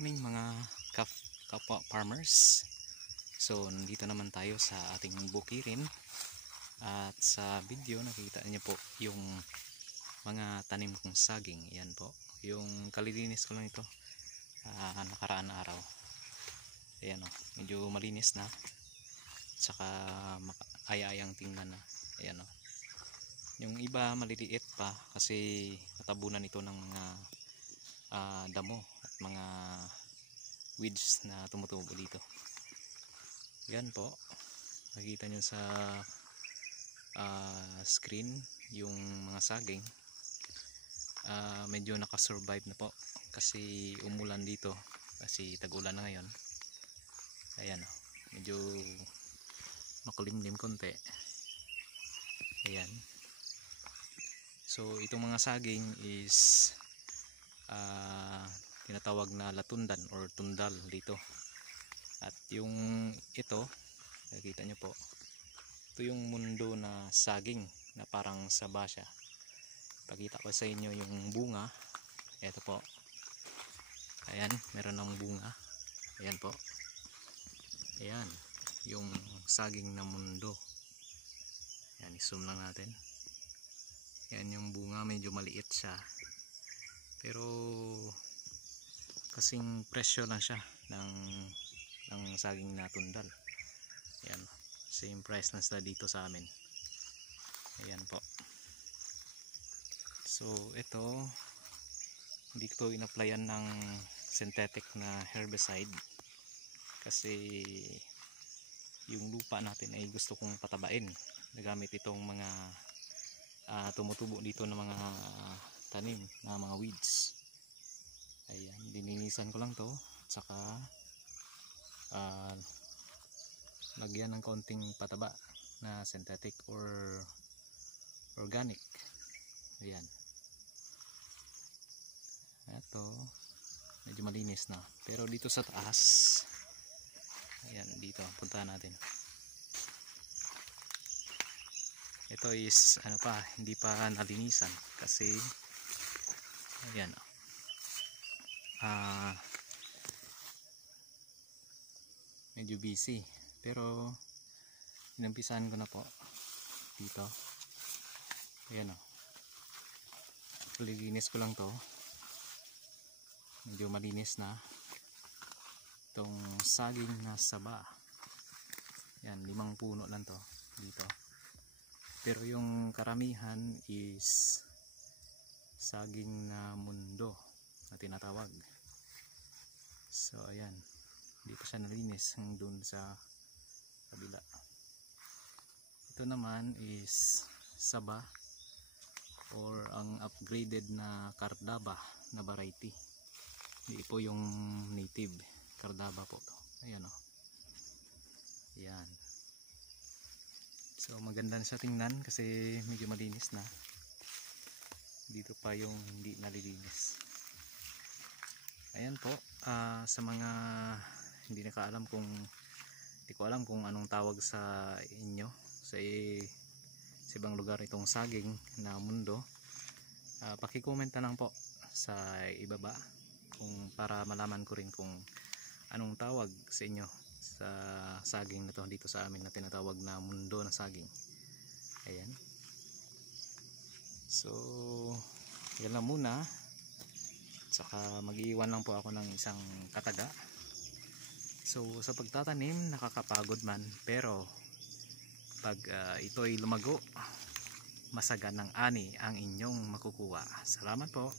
morning mga kapwa farmers. So nandito naman tayo sa ating bukirin. At sa video nakikita niyo po yung mga tanim kong saging. Yan po. Yung kalilinis ko lang ito nakaraan araw. Ayan o. Medyo malinis na. Tsaka ayayang tingnan na. Ayan o. Yung iba maliliit pa kasi natabunan ito ng mga damo at mga weeds na tumutubo dito. Yan po. Nakikita nyo sa screen yung mga saging. Medyo nakasurvive na po kasi umulan dito kasi tag-ulan na ngayon. Ayan o. Medyo makulimlim konti. Ayan. So itong mga saging is tinatawag na latundan or tundal dito. At yung ito, nakikita nyo po, ito yung mundo na saging na parang saba siya. Pakita ko sa inyo yung bunga. Ito po. Ayan, meron ng bunga. Ayan po. Ayan, yung saging na mundo. Ayan, i-zoom lang natin. Ayan yung bunga, medyo maliit siya. Pero kasing presyo lang siya ng saging na tundal. Ayan, same price na sila dito sa amin. Ayan po. So ito, hindi ko in-applyan ng synthetic na herbicide kasi yung lupa natin ay gusto kong patabain. Nagamit itong mga tumutubo dito ng mga tanim na mga weeds. Ayan, dininisan ko lang to at saka lagyan ng konting pataba na synthetic or organic. Ayan. Ito medyo malinis na, pero dito sa taas, ayan, dito puntahan natin. Ito is hindi pa nalinisan kasi ayan, medyo busy, pero inumpisahan ko na po dito. Ayan o, linis ko lang to, medyo malinis na itong saging na saba. Yan, 5 puno lang to dito, pero yung karamihan is saging na mundo na tinatawag. So ayan, hindi pa siya nalinis hanggang sa kabila. Ito naman is saba or ang upgraded na kardaba na variety. Hindi po yung native kardaba po to. Ayan o. Ayan. So maganda na siya tingnan kasi medyo malinis na. Dito pa yung hindi nalilinis. Ayan po, sa mga hindi nakaalam hindi ko alam kung anong tawag sa inyo sa ibang lugar itong saging na mundo. Paki-comment na lang po sa ibaba kung para malaman ko rin kung anong tawag sa inyo sa saging na to dito sa amin na tinatawag na mundo na saging. Ayan. So yan lang muna. Saka mag-iwan lang po ako ng isang kataga. So sa pagtatanim nakakapagod man, pero pag ito ay lumago, masaganang ani ang inyong makukuha. Salamat po.